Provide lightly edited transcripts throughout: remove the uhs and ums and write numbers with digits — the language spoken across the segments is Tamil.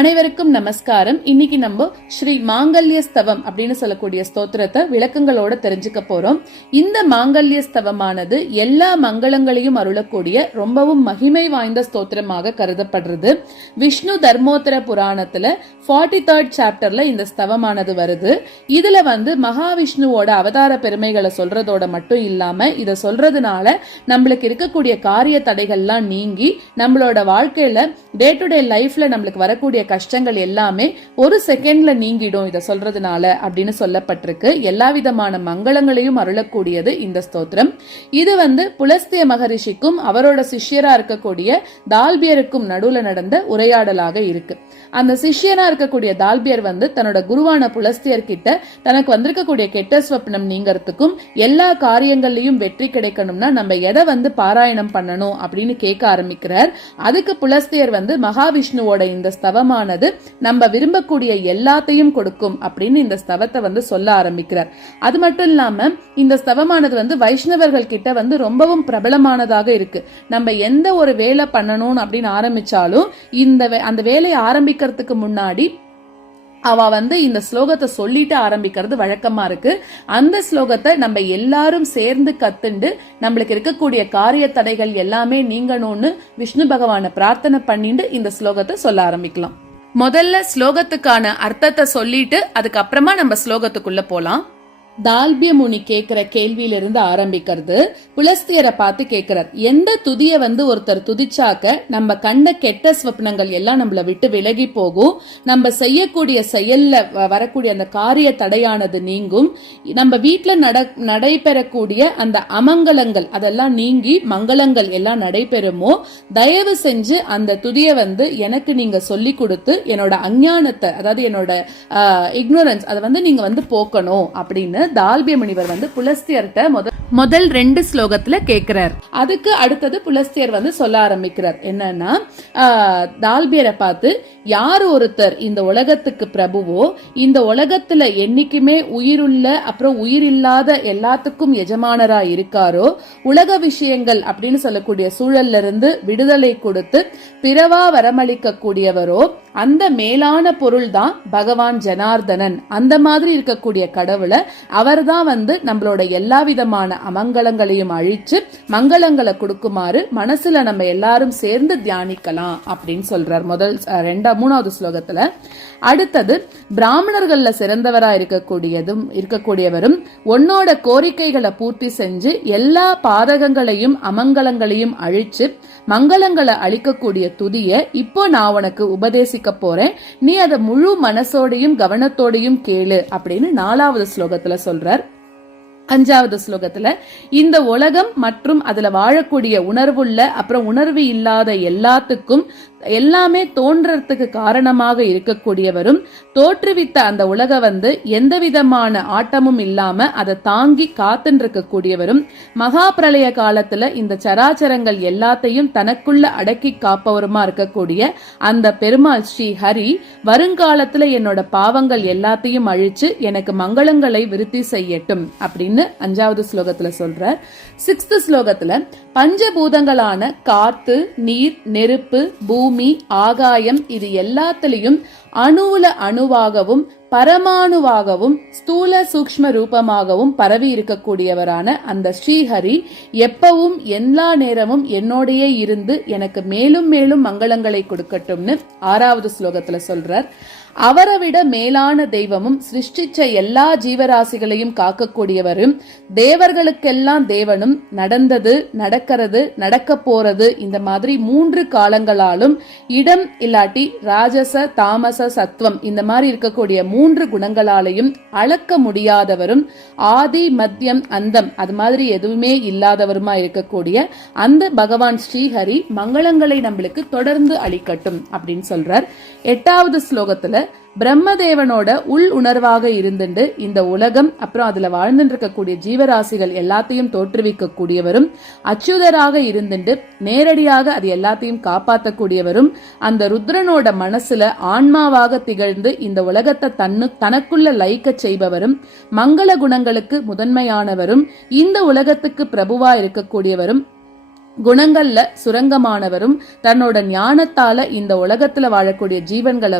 அனைவருக்கும் நமஸ்காரம். இன்னைக்கு நம்ம ஸ்ரீ மாங்கல்ய ஸ்தவம் அப்படின்னு சொல்லக்கூடிய ஸ்தோத்திரத்தை விளக்கங்களோட தெரிஞ்சுக்க போறோம். இந்த மாங்கல்ய ஸ்தவமானது எல்லா மங்களங்களையும் அருளக்கூடிய ரொம்பவும் மகிமை வாய்ந்த ஸ்தோத்திரமாக கருதப்படுறது. விஷ்ணு தர்மோத்தர புராணத்துல 43rd சாப்டர்ல இந்த ஸ்தவமானது வருது. இதுல மகாவிஷ்ணுவோட அவதார பெருமைகளை சொல்றதோட மட்டும் இல்லாம இத சொல்றதுனால நம்மளுக்கு இருக்கக்கூடிய காரிய தடைகள்லாம் நீங்கி நம்மளோட வாழ்க்கையில டே டு டே லைஃப்ல நம்மளுக்கு வரக்கூடிய கஷ்டங்கள் எல்லாமே ஒரு செகண்ட்ல நீங்கிடும் இத சொல்றதுனால அப்படின்னு சொல்லப்பட்டிருக்கு. எல்லா விதமான மங்களங்களையும் அருளக்கூடியது இந்த ஸ்தோத்திரம். இது புலஸ்திய மகரிஷிக்கும் அவரோட சிஷ்யரா இருக்கக்கூடிய தால்பியருக்கும் நடுவுல நடந்த உரையாடலாக இருக்கு. அந்த சிஷ்யரா இருக்கக்கூடிய தால்பியர் தன்னோட குருவான புலஸ்தியர் கிட்ட தனக்கு வந்திருக்கக்கூடிய கெட்ட ஸ்வப்னம் நீங்கிறதுக்கும் எல்லா காரியங்கள்லயும் வெற்றி கிடைக்கணும்னா நம்ம எதை பாராயணம் பண்ணணும் அப்படின்னு கேட்க ஆரம்பிக்கிறார். அதுக்கு புலஸ்தியர் மகாவிஷ்ணுவோட இந்த ஸ்தவமானது நம்ம விரும்பக்கூடிய எல்லாத்தையும் கொடுக்கும் அப்படின்னு இந்த ஸ்தவத்தை சொல்ல ஆரம்பிக்கிறார். அது மட்டும் இல்லாம இந்த ஸ்தவமானது வைஷ்ணவர்கள் கிட்ட ரொம்பவும் பிரபலமானதாக இருக்கு. நம்ம எந்த ஒரு வேலை பண்ணணும் அப்படின்னு ஆரம்பிச்சாலும் அந்த வேலையை ஆரம்பிக்கிறதுக்கு முன்னாடி அவ இந்த ஸ்லோகத்தை சொல்லிட்டு ஆரம்பிக்கிறது வழக்கமா இருக்கு. அந்த ஸ்லோகத்தை நம்ம எல்லாரும் சேர்ந்து கத்துண்டு நம்மளுக்கு இருக்கக்கூடிய காரிய தடைகள் எல்லாமே நீங்கணும்னு விஷ்ணு பகவானை பிரார்த்தனை பண்ணிட்டு இந்த ஸ்லோகத்தை சொல்ல ஆரம்பிக்கலாம். முதல்ல ஸ்லோகத்துக்கான அர்த்தத்தை சொல்லிட்டு அதுக்கப்புறமா நம்ம ஸ்லோகத்துக்குள்ள போலாம். தால்பிய முனி கேட்கிற கேள்வியிலிருந்து ஆரம்பிக்கிறது. புலஸ்தியரை பார்த்து கேட்கிறார், எந்த துதிய ஒருத்தர் துதிச்சாக்க நம்ம கண்ட கெட்ட ஸ்வப்னங்கள் எல்லாம் நம்மள விட்டு விலகி போகும், நம்ம செய்யக்கூடிய செயல்ல வரக்கூடிய அந்த காரிய தடையானது நீங்கும், நம்ம வீட்டுல நடைபெறக்கூடிய அந்த அமங்கலங்கள் அதெல்லாம் நீங்கி மங்களங்கள் எல்லாம் நடைபெறுமோ, தயவு செஞ்சு அந்த துதிய எனக்கு நீங்க சொல்லி கொடுத்து என்னோட அஞ்ஞானத்தை, அதாவது என்னோட இக்னோரன்ஸ் அதை நீங்க போக்கணும் அப்படின்னு தால்பிய முனிவர் புலஸ்தியர்ட்ட முதல் 2 ஸ்லோகத்துல கேட்கிறார். அதுக்கு அடுத்தது புலஸ்தியர் சொல்ல ஆரம்பிக்கிறார். என்னன்னா, தால்பியரை பார்த்து, யார் ஒருத்தர் இந்த உலகத்துக்கு பிரபுவோ, இந்த உலகத்துல என்னைக்குமே உயிருள்ள அப்புறம் உயிரில்லாத எல்லாத்துக்கும் எஜமானரா இருக்காரோ, உலக விஷயங்கள் அப்படின்னு சொல்லக்கூடிய சூழல்ல இருந்து விடுதலை கொடுத்து பிறவா வரமளிக்க கூடியவரோ, அந்த மேலான பொருள் தான் பகவான் ஜனார்தனன். அந்த மாதிரி இருக்கக்கூடிய கடவுளை அவர்தான் நம்மளோட எல்லா விதமான அமங்கலங்களையும் அழிச்சு மங்களங்களை கொடுக்குமாறு மனசுல நம்ம எல்லாரும் சேர்ந்து தியானிக்கலாம் அப்படின்னு சொல்றார் 3வது ஸ்லோகத்துல. அடுத்தது, பிராமணர்கள்ல சிறந்தவரா இருக்கக்கூடியவரும் உன்னோட கோரிக்கைகளை பூர்த்தி செஞ்சு எல்லா பாதகங்களையும் அமங்கலங்களையும் அழிச்சு மங்களங்களை அளிக்கக்கூடிய துதிய இப்போ நான் உனக்கு உபதேசிக்க போறேன், நீ அதை முழு மனசோடையும் கவனத்தோடையும் கேளு அப்படின்னு 4வது ஸ்லோகத்துல சொல்றார். 5வது ஸ்லோகத்துல, இந்த உலகம் மற்றும் அதுல வாழக்கூடிய உணர்வுள்ள அப்புறம் உணர்வு இல்லாத எல்லாத்துக்கும் எல்லாமே தோன்றதுக்கு காரணமாக இருக்கக்கூடியவரும், தோற்றுவித்த அந்த உலக எந்த விதமான ஆட்டமும் இல்லாம அதை தாங்கி காத்துன்னு இருக்கக்கூடியவரும், மகா பிரளய காலத்துல இந்த சராச்சரங்கள் எல்லாத்தையும் தனக்குள்ள அடக்கி காப்பவருமா இருக்கக்கூடிய அந்த பெருமாள் ஸ்ரீ ஹரி வருங்காலத்துல என்னோட பாவங்கள் எல்லாத்தையும் அழிச்சு எனக்கு மங்களங்களை விருத்தி செய்யட்டும் அப்படின்னு 5வது ஸ்லோகத்துல சொல்றார். 6th ஸ்லோகத்துல, பஞ்சபூதங்களான காத்து, நீர், நெருப்பு, பூமி, ஆகாயம் இது எல்லாத்திலையும் அணுவுல அணுவாகவும் பரமாணுவாகவும் ஸ்தூல சூக்ஷ்ம ரூபமாகவும் பரவி இருக்கக்கூடியவரான அந்த ஸ்ரீஹரி எப்பவும் எல்லா நேரமும் என்னோடையே இருந்து எனக்கு மேலும் மேலும் மங்களங்களை கொடுக்கட்டும்னு 6வது ஸ்லோகத்துல சொல்றார். அவரை விட மேலான தெய்வமும் சிருஷ்டிச்ச எல்லா ஜீவராசிகளையும் காக்கக்கூடியவரும் தேவர்களுக்கெல்லாம் தேவனும் நடந்தது, நடக்கிறது, நடக்க போறது இந்த மாதிரி 3 காலங்களாலும் இடம் இல்லாட்டி ராஜச, தாமச, சத்வம் இந்த மாதிரி இருக்கக்கூடிய 3 குணங்களாலையும் அளக்க முடியாதவரும் ஆதி, மத்தியம், அந்தம் அது மாதிரி எதுவுமே இல்லாதவருமா இருக்கக்கூடிய அந்த பகவான் ஸ்ரீஹரி மங்களங்களை நம்மளுக்கு தொடர்ந்து அளிக்கட்டும் அப்படின்னு சொல்றார். 8வது ஸ்லோகத்துல, பிரம்மதேவனோட உள் உணர்வாக இருந்துட்டு இந்த உலகம் அப்புறம் அதுல வாழ்ந்துட்டு இருக்கக்கூடிய ஜீவராசிகள் எல்லாத்தையும் தோற்றுவிக்க கூடியவரும், அச்சுதராக இருந்துட்டு நேரடியாக அது எல்லாத்தையும் காப்பாற்றக்கூடியவரும், அந்த ருத்ரனோட மனசுல ஆன்மாவாக திகழ்ந்து இந்த உலகத்தை தனக்குள்ள லயிக்க செய்பவரும், மங்கள குணங்களுக்கு முதன்மையானவரும், இந்த உலகத்துக்கு பிரபுவா இருக்கக்கூடியவரும், குணங்கள்ல சுரங்கமானவரும், தன்னோட ஞானத்தால இந்த உலகத்துல வாழக்கூடிய ஜீவன்களை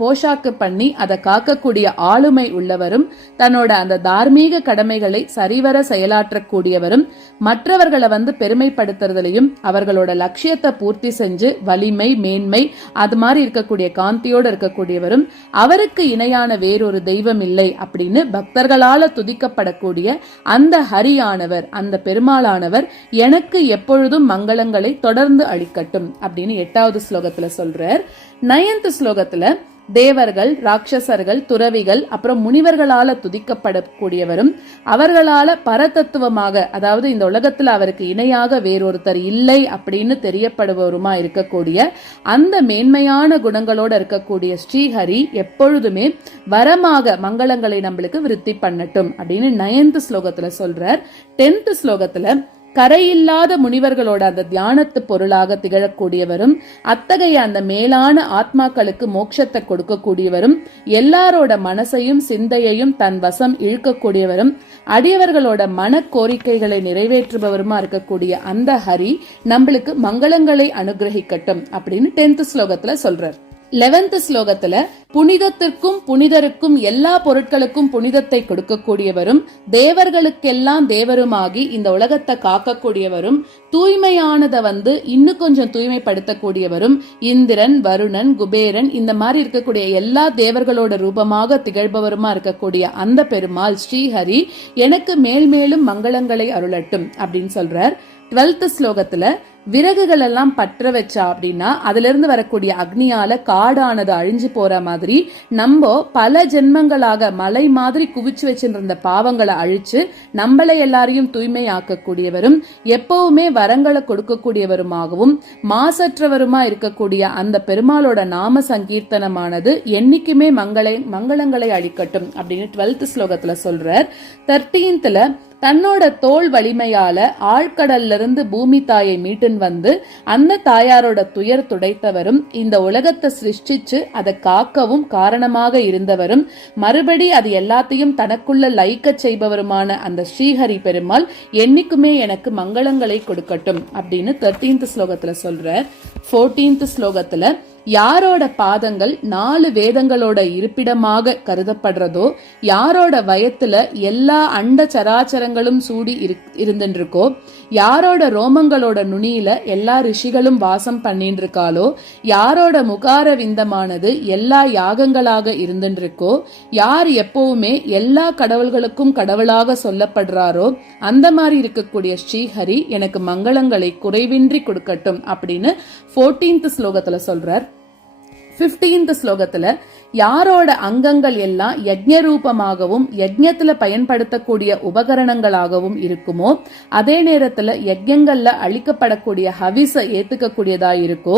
போஷாக்கு பண்ணி அதை காக்கக்கூடிய ஆளுமை உள்ளவரும், தன்னோட அந்த தார்மீக கடமைகளை சரிவர செயலாற்றக்கூடியவரும், மற்றவர்களை பெருமைப்படுத்துறதுலையும் அவர்களோட லட்சியத்தை பூர்த்தி செஞ்சு வலிமை மேன்மை அது மாதிரி இருக்கக்கூடிய காந்தியோட இருக்கக்கூடியவரும், அவருக்கு இணையான வேறொரு தெய்வம் இல்லை அப்படின்னு பக்தர்களால துதிக்கப்படக்கூடிய அந்த ஹரியானவர், அந்த பெருமாளானவர் எனக்கு எப்பொழுதும் மங்களங்களை தொடர்ந்து அளிக்கட்டும் அப்படின்னு 8வது ஸ்லோகத்துல சொல்றார். 9th ஸ்லோகத்துல தேவர்கள், ராட்சசர்கள், துறவிகள், அப்புறம் முனிவர்களால துதிக்கப்படக்கூடியவரும், அவர்களால பரதத்துவமாக, அதாவது இந்த உலகத்துல அவருக்கு இணையாக வேறொருத்தர் இல்லை அப்படின்னு தெரியப்படுபவருமா இருக்கக்கூடிய அந்த மேன்மையான குணங்களோட இருக்கக்கூடிய ஸ்ரீஹரி எப்பொழுதுமே வரமாக மங்களங்களை நம்மளுக்கு விருத்தி பண்ணட்டும் அப்படின்னு 9th ஸ்லோகத்துல சொல்றார். 10th ஸ்லோகத்துல கரையில்லாத முனிவர்களோட அந்த தியானத்து பொருளாக திகழக்கூடியவரும், அத்தகைய அந்த மேலான ஆத்மாக்களுக்கு மோட்சத்தை கொடுக்கக்கூடியவரும், எல்லாரோட மனசையும் சிந்தையையும் தன் வசம் இழுக்கக்கூடியவரும், அடியவர்களோட மன கோரிக்கைகளை நிறைவேற்றுபவருமா இருக்கக்கூடிய அந்த ஹரி நம்மளுக்கு மங்களங்களை அனுகிரகிக்கட்டும் அப்படின்னு 10th ஸ்லோகத்துல சொல்றார். 11th ஸ்லோகத்துல புனிதத்திற்கும் புனிதருக்கும் எல்லா பொருட்களுக்கும் புனிதத்தை கொடுக்கக்கூடியவரும், தேவர்களுக்கெல்லாம் தேவருமாகி இந்த உலகத்தை காக்கக்கூடியவரும், தூய்மையானதை இன்னும் கொஞ்சம் தூய்மைப்படுத்தக்கூடியவரும், இந்திரன், வருணன், குபேரன் இந்த மாதிரி இருக்கக்கூடிய எல்லா தேவர்களோட ரூபமாக திகழ்பவருமா இருக்கக்கூடிய அந்த பெருமாள் ஸ்ரீஹரி எனக்கு மேல் மேலும் மங்களங்களை அருளட்டும் அப்படின்னு சொல்றார். 12th ஸ்லோகத்துல விறகுகள் எல்லாம் பற்ற வச்சா அப்படின்னா அதுல இருந்து வரக்கூடிய அக்னியால காடானது அழிஞ்சு போற மாதிரி நம்ம பல ஜென்மங்களாக மலை மாதிரி குவிச்சு வச்சிருந்த பாவங்களை அழிச்சு நம்மளை எல்லாரையும் தூய்மையாக்கக்கூடியவரும், எப்பவுமே வரங்களை கொடுக்கக்கூடியவருமாகவும் மாசற்றவருமா இருக்கக்கூடிய அந்த பெருமாளோட நாம சங்கீர்த்தனமானது என்னைக்குமே மங்களங்களை அளிக்கட்டும் அப்படின்னு 12th ஸ்லோகத்துல சொல்றார். 13th தன்னோட தோல் வலிமையால ஆழ்கடல்ல இருந்து பூமி தாயை மீட்டுன்னு அந்த தாயாரோட துயர் துடைத்தவரும், இந்த உலகத்தை சிருஷ்டிச்சு அதை காக்கவும் காரணமாக இருந்தவரும், மறுபடி அது எல்லாத்தையும் தனக்குள்ள லயிக்க செய்பவருமான அந்த ஸ்ரீஹரி பெருமாள் என்னைக்குமே எனக்கு மங்களங்களை கொடுக்கட்டும் அப்படின்னு 13th ஸ்லோகத்துல சொல்றார். 14th ஸ்லோகத்துல யாரோட பாதங்கள் 4 வேதங்களோட இருப்பிடமாக கருதப்படுறதோ, யாரோட வயத்துல எல்லா அண்ட சராச்சரங்களும் சூடி இருந்துருக்கோ, யாரோட ரோமங்களோட நுனியில எல்லா ரிஷிகளும் வாசம் பண்ணிட்டு இருக்காளோ, யாரோட முகார விந்தமானது எல்லா யாகங்களாக இருந்துருக்கோ, யார் எப்பவுமே எல்லா கடவுள்களுக்கும் கடவுளாக சொல்லப்படுறாரோ அந்த மாதிரி இருக்கக்கூடிய ஸ்ரீஹரி எனக்கு மங்களங்களை குறைவின்றி கொடுக்கட்டும் அப்படின்னு 14th ஸ்லோகத்துல சொல்றார். 15th ஸ்லோகத்துல யாரோட அங்கங்கள் எல்லாம் யஜ்ஞ ரூபமாகவும் யஜ்ஞத்துல பயன்படுத்தக்கூடிய உபகரணங்களாகவும் இருக்குமோ, அதே நேரத்துல யஜ்ஞங்கள்ல அளிக்கப்படக்கூடிய ஹவிஸ ஏத்துக்கக்கூடியதா இருக்கோ,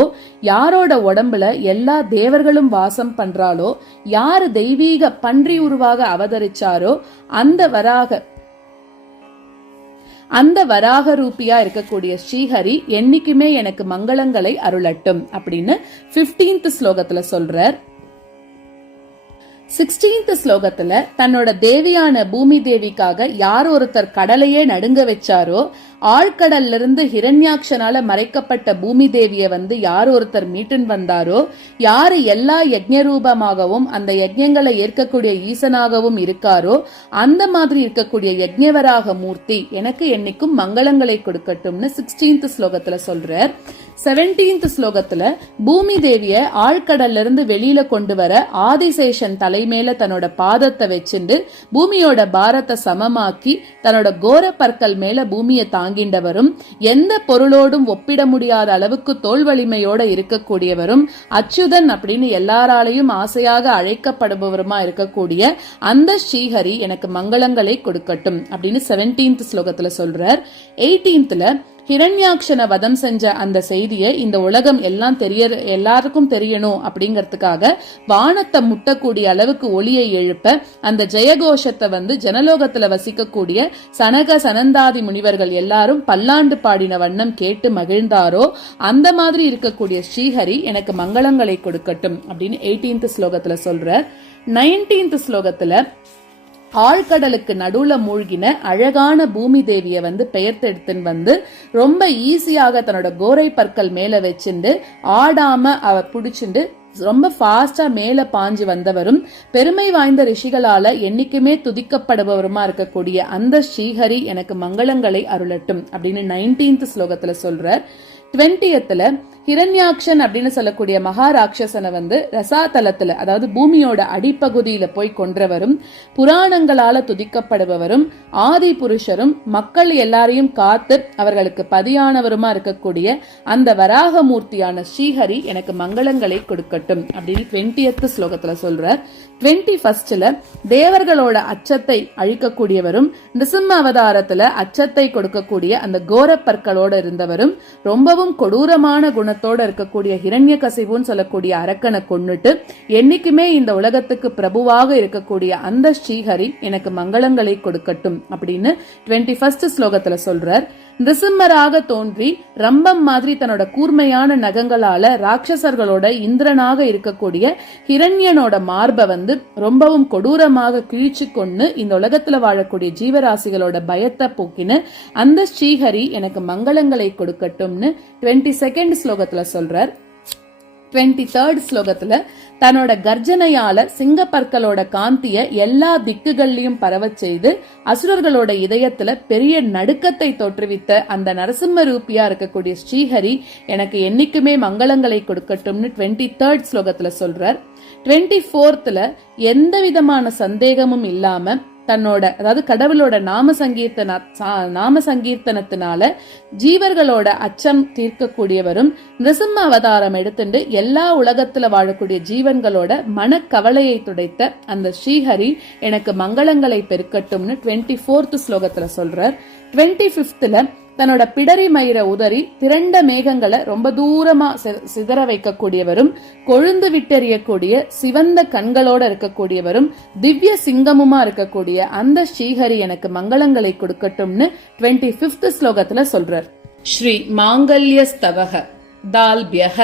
யாரோட உடம்புல எல்லா தேவர்களும் வாசம் பண்றாளோ, யாரு தெய்வீக பன்றி உருவாக அவதரிச்சாரோ அந்த வராக ரூபியா இருக்கக்கூடிய ஸ்ரீஹரி என்னைக்குமே எனக்கு மங்களங்களை அருளட்டும் அப்படின்னு 15th ஸ்லோகத்துல சொல்றார். 16th ஸ்லோகத்துல தன்னோட தேவியான பூமி தேவிக்காக யார் ஒருத்தர் கடலையே நடுங்க வச்சாரோ, ஆழ்கடல்ல இருந்து ஹிரண்யாட்சனால மறைக்கப்பட்ட பூமி தேவிய யார் ஒருத்தர் மீட்டுன்னு வந்தாரோ, யாரு எல்லா யஜ்ஞ ரூபமாகவும் அந்த யஜ்ஞங்களை ஏற்கக்கூடிய ஈசனாகவும் இருக்காரோ, அந்த மாதிரி இருக்கக்கூடிய யஜ்ஞவராக மூர்த்தி எனக்கு என்னைக்கும் மங்களங்களை கொடுக்கட்டும்னு 16th ஸ்லோகத்துல சொல்றார். 17th ஸ்லோகத்துல பூமி தேவிய ஆழ்கடல்ல இருந்து வெளியில கொண்டு வர ஆதிசேஷன் தலைமையில தன்னோட பாதத்தை வச்சுண்டு பூமியோட பாரத்தை சமமாக்கி தன்னோட கோர பற்கள் மேல பூமியை தாங்கிண்டவரும், எந்த பொருளோடும் ஒப்பிட முடியாத அளவுக்கு தோல் வலிமையோட இருக்கக்கூடியவரும், அச்சுதன் அப்படின்னு எல்லாராலையும் ஆசையாக அழைக்கப்படுபவருமா இருக்கக்கூடிய அந்த ஸ்ரீஹரி எனக்கு மங்களங்களை கொடுக்கட்டும் அப்படின்னு 17th ஸ்லோகத்துல சொல்றார். 18th ஹிரண்யாக்ஷனை வதம் செஞ்ச அந்த செய்தியை இந்த உலகம் எல்லாருக்கும் தெரியணும் அப்படிங்கறதுக்காக வானத்தை முட்டக்கூடிய அளவுக்கு ஒளியை எழுப்ப அந்த ஜெயகோஷத்தை ஜனலோகத்துல வசிக்கக்கூடிய சனக சனந்தாதி முனிவர்கள் எல்லாரும் பல்லாண்டு பாடின வண்ணம் கேட்டு மகிழ்ந்தாரோ, அந்த மாதிரி இருக்கக்கூடிய ஸ்ரீஹரி எனக்கு மங்களங்களை கொடுக்கட்டும் அப்படின்னு 18th ஸ்லோகத்துல சொல்ற. 19th ஸ்லோகத்துல ஆழ்கடலுக்கு நடுவுல மூழ்கின அழகான பூமி தேவிய பெயர்த்தெடுத்துன்னு ரொம்ப ஈஸியாக தன்னோட கோரை பற்கள் மேல வச்சுண்டு ஆடாம அவ புடிச்சுண்டு ரொம்ப ஃபாஸ்டா மேல பாஞ்சு வந்தவரும் பெருமை வாய்ந்த ரிஷிகளால என்னைக்குமே துதிக்கப்படுபவருமா இருக்கக்கூடிய அந்த ஸ்ரீஹரி எனக்கு மங்களங்களை அருளட்டும் அப்படின்னு 19th ஸ்லோகத்துல சொல்றார். 20th ஹிரண்யாக்ஷன் அப்படின்னு சொல்லக்கூடிய மகாராட்சசனை ரசாதலத்துல அதாவது பூமியோட அடிப்பகுதியில போய் கொன்றவரும் புராணங்களால துதிக்கப்படுபவரும் ஆதி புருஷரும் மக்கள் எல்லாரையும் காத்து அவர்களுக்கு பதியானவருமா இருக்கக்கூடிய அந்த வராகமூர்த்தியான ஸ்ரீஹரி எனக்கு மங்களங்களை கொடுக்கட்டும் அப்படின்னு 20th ஸ்லோகத்துல சொல்றார். 21st தேவர்களோட அச்சத்தை அழிக்கக்கூடியவரும் நிருசிம்ம அவதாரத்துல அச்சத்தை கொடுக்கக்கூடிய அந்த கோரப்பற்களோட இருந்தவரும் ரொம்பவும் கொடூரமான குணத்தோட இருக்கக்கூடிய ஹிரண்யகசிபுன்னு சொல்லக்கூடிய அரக்கனை கொன்னுட்டு என்னைக்குமே இந்த உலகத்துக்கு பிரபுவாக இருக்கக்கூடிய அந்த ஸ்ரீஹரி எனக்கு மங்களங்களை கொடுக்கட்டும் அப்படின்னு 21st ஸ்லோகத்துல சொல்றார். நிருசிம்மராக தோன்றி ரம்பம் மாதிரி தன்னோட கூர்மையான நகங்களால ராட்சசர்களோட இந்திரனாக இருக்கக்கூடிய ஹிரண்யனோட மார்பை ரொம்பவும் கொடூரமாக கிழிச்சு கொண்டு இந்த உலகத்துல வாழக்கூடிய ஜீவராசிகளோட பயத்தை போக்கின அந்த ஸ்ரீஹரி எனக்கு மங்களங்களை கொடுக்கட்டும்னு 22nd ஸ்லோகத்துல சொல்றார். 23rd ஸ்லோகத்துல தன்னோட கர்ஜனையால சிங்கப்பற்களோட காந்திய எல்லா திக்குகள்லயும் பரவச் செய்து அசுரர்களோட இதயத்துல பெரிய நடுக்கத்தை தோற்றுவித்த அந்த நரசிம்ம ரூபியா இருக்கக்கூடிய ஸ்ரீஹரி எனக்கு என்னைக்குமே மங்களங்களை கொடுக்கட்டும்னு 23rd ஸ்லோகத்துல சொல்றார். 24th எந்த விதமான சந்தேகமும் இல்லாம தன்னோட அதாவது கடவுளோட நாம சங்கீர்த்தனத்தினால ஜீவர்களோட அச்சம் தீர்க்கக்கூடியவரும் நிருசிம்ம அவதாரம் எடுத்துட்டு எல்லா உலகத்துல வாழக்கூடிய ஜீவன்களோட மனக்கவலையை துடைத்த அந்த ஸ்ரீஹரி எனக்கு மங்களங்களை பெருக்கட்டும்னு 24th ஸ்லோகத்துல சொல்றார். 25th தன்னோட பிடரி மயிர உதறி திரண்ட மேகங்களை ரொம்ப தூரமா சிதற வைக்கக்கூடியவரும் கொழுந்து விட்டெறியக்கூடிய சிவந்த கண்களோட இருக்கக்கூடியவரும் திவ்ய சிங்கமுமா இருக்கக்கூடிய அந்த ஸ்ரீஹரி எனக்கு மங்களங்களை கொடுக்கட்டும்னு 25th ஸ்லோகத்துல சொல்றார். ஸ்ரீ மாங்கல்யஸ்தவக தால்பியஹ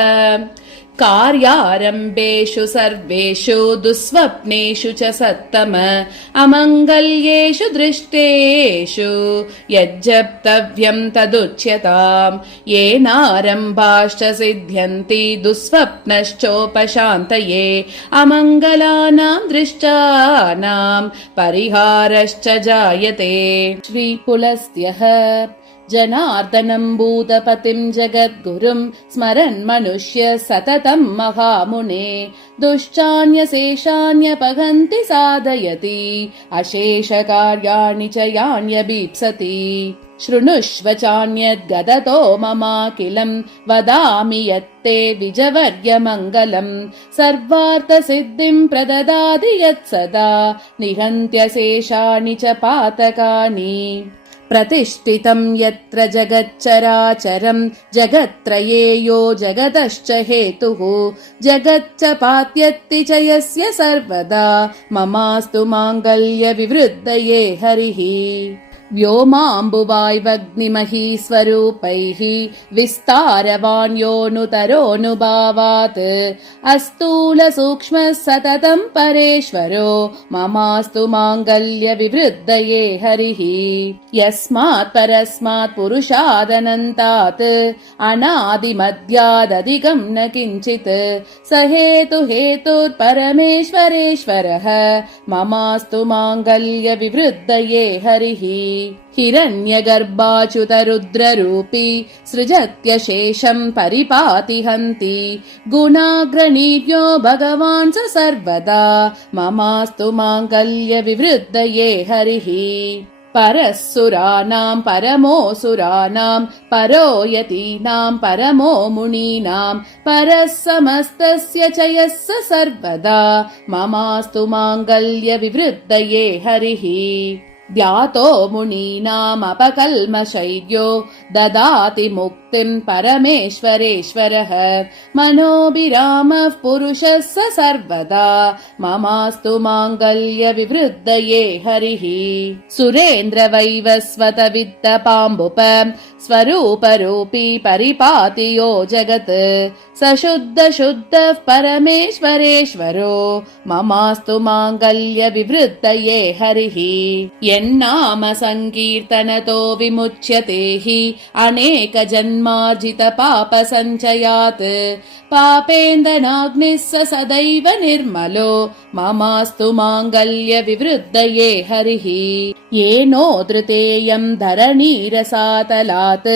कार्यारम्भेषु सर्वेषु दुःस्वप्नेषु च सत्तम अमङ्गल्येषु दृष्टेषु यज्जप्तव्यं तदुच्यताम् येनारम्भाश्च सिद्ध्यन्ति दुःस्वप्नश्चोपशान्तये अमङ्गलानां दृष्टानां परिहारश्च जायते. श्रीपुलस्त्यः जनार्दनं भूतपतिं जगद्गुरुं स्मरन् मनुष्य सततं महामुने दुश्चान्यशेषान्यपहन्ति साधयति अशेषकार्याणि च यान्यभीप्सति. शृणुष्व चान्यद्गदतो ममाखिलं वदामि यत्ते विजवर्यमङ्गलम् सर्वार्थसिद्धिं प्रददाति यत्सदा निहन्त्यशेषाणि च पातकानि. प्रतिष्ठितं यत्र जगच्चराचरं जगत्त्रये यो जगतश्च हेतुः जगच्च पात्यत्ति च यस्य सर्वदा ममास्तु माङ्गल्य विवृद्धये हरिः. व्योमाम्बुवाय्वग्निमही स्वरूपैः विस्तारवान्योऽनुतरोऽनुभावात् अस्तूल सूक्ष्मः सततं परेश्वरो ममास्तु माङ्गल्य विवृद्धये हरिः. यस्मात् परस्मात् पुरुषादनन्तात् अनादिमध्यादधिकं न किञ्चित् स हेतुर्परमेश्वरेश्वरः ममास्तु माङ्गल्य विवृद्धये हरिः. हिरण्यगर्भाच्युतरुद्ररूपी सृजत्यशेषं परिपाति हन्ति गुणाग्रनीर्यो भगवान् स सर्वदा ममास्तु माङ्गल्य विवृद्धये हरिः. परस्सुराणां परमोऽसुराणां परो यतीनां परमो मुनीनां परः समस्तस्य च यः सर्वदा ममास्तु माङ्गल्य विवृद्धये हरिः. ध्यातो मुनीनामपकल्मषैर्यो ददाति मुक्तिं परमेश्वरेश्वरः मनोभिरामः पुरुषः स सर्वदा ममास्तु माङ्गल्यविवृद्धये हरिः सुरेन्द्रवैवस्वत वित्त पाम्बुप स्वरूपरूपी परिपाति यो जगत् स शुद्ध शुद्धः परमेश्वरेश्वरो ममास्तु माङ्गल्यविवृद्धये हरिः यन्नाम संकीर्तनतो विमुच्यते हि अनेक जन्मार्जित पाप संचयात् पापेन्दनाग्निः स सदैव निर्मलो ममास्तु माङ्गल्य विवृद्धये हरिः येनो धृतेयं धरणीरसातलात्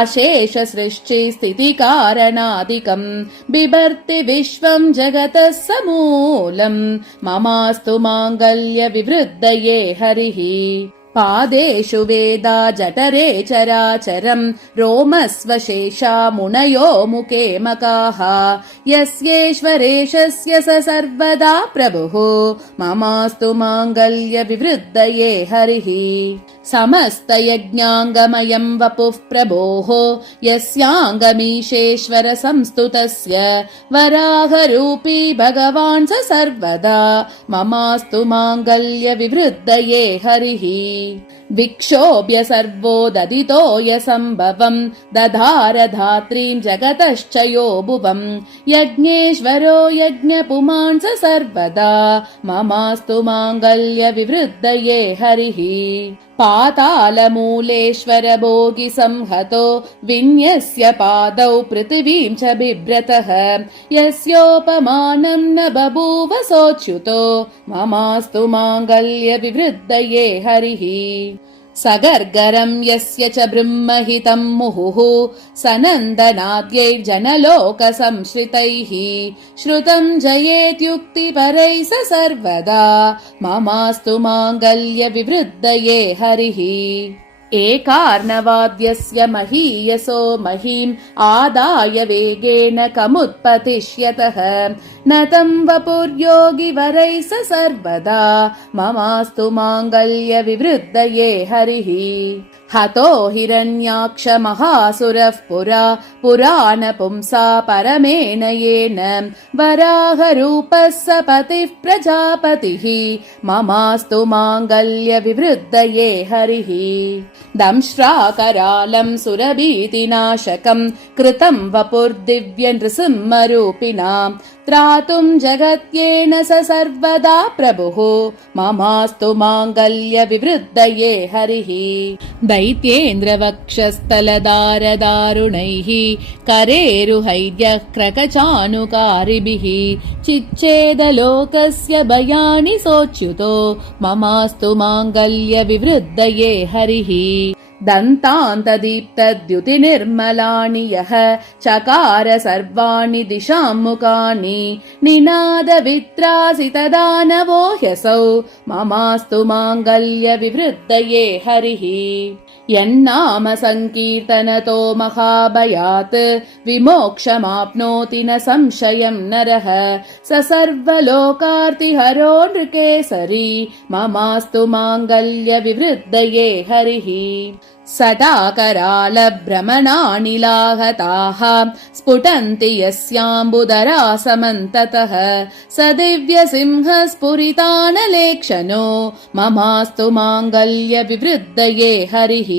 अशेष सृष्टि स्थिति कारणादिकं बिभर्ति विश्वं जगतः समूलं ममास्तु माङ्गल्य विवृद्धये हरिः पादेषु वेदा जठरे चराचरं रोमस्वशेषा मुनयो मुखे मकाः यस्येश्वरेशस्य स सर्वदा प्रभुः ममास्तु माङ्गल्य विवृद्धये हरिः समस्तयज्ञाङ्गमयं वपुः प्रभोः यस्याङ्गमीशेश्वर संस्तुतस्य वराहरूपी भगवान् स सर्वदा ममास्तु माङ्गल्य विवृद्धये हरिः विक्षोभ्य सर्वोददितो यसम्भवम् दधार धात्रीं जगतश्च यो भुवम् यज्ञेश्वरो यज्ञपुमान् स सर्वदा ममास्तु माङ्गल्य विवृद्धये हरिः पातालमूलेश्वर भोगि संहतो विन्यस्य पादौ पृथिवीं च बिभ्रतः यस्योपमानं न बभूव सोच्युतो ममास्तु माङ्गल्य विवृद्धये हरिः सगर्गरं यस्य च ब्रह्महितं मुहुः सनन्दनाद्यैर्जनलोकसंश्रितैः श्रुतं जयेत्युक्तिपरैः स सर्वदा ममास्तु माङ्गल्य विवृद्धये हरिः एकार्णवाद्यस्य महीयसो महीम् आदाय वेगेन कमुत्पतिष्यतः न तं वपुर्योगिवरैः स सर्वदा ममास्तु माङ्गल्य विवृद्धये हरिः हतो हिरण्याक्ष महासुरः पुराणपुंसा परमेन येन वराहरूपः स पतिः प्रजापतिः ममास्तु माङ्गल्य विवृद्धये हरिः दंष्ट्राकरालं सुरभीतिनाशकं कृतं वपुर्दिव्य नृसिंहरूपिणा त्रातुं जगत्येन स सर्वदा प्रभुः ममास्तु माङ्गल्य विवृद्धये हरिः दैत्येन्द्रवक्षस्थलदारदारुणैः करेरुहैर्यः क्रकचानुकारिभिः चिच्छेदलोकस्य भयानि सोच्युतो ममास्तु माङ्गल्य विवृद्धये हरिः दन्तान्तदीप्तद्युतिनिर्मलानि यः चकार सर्वाणि दिशामुखानि निनादवित्रासितदानवो ह्यसौ ममास्तु माङ्गल्य विवृद्धये हरिः यन्नाम संकीर्तनतो महाभयात् विमोक्षमाप्नोति न संशयं नरः स सर्वलोकार्तिहरो नृकेसरी ममास्तु माङ्गल्य विवृद्धये हरिः सटाकरालभ्रमणानिलाहताः स्फुटन्ति यस्याम्बुदरासमन्ततः स दिव्यसिंहस्फुरितानलेक्षणो ममास्तु माङ्गल्य विवृद्धये हरिः।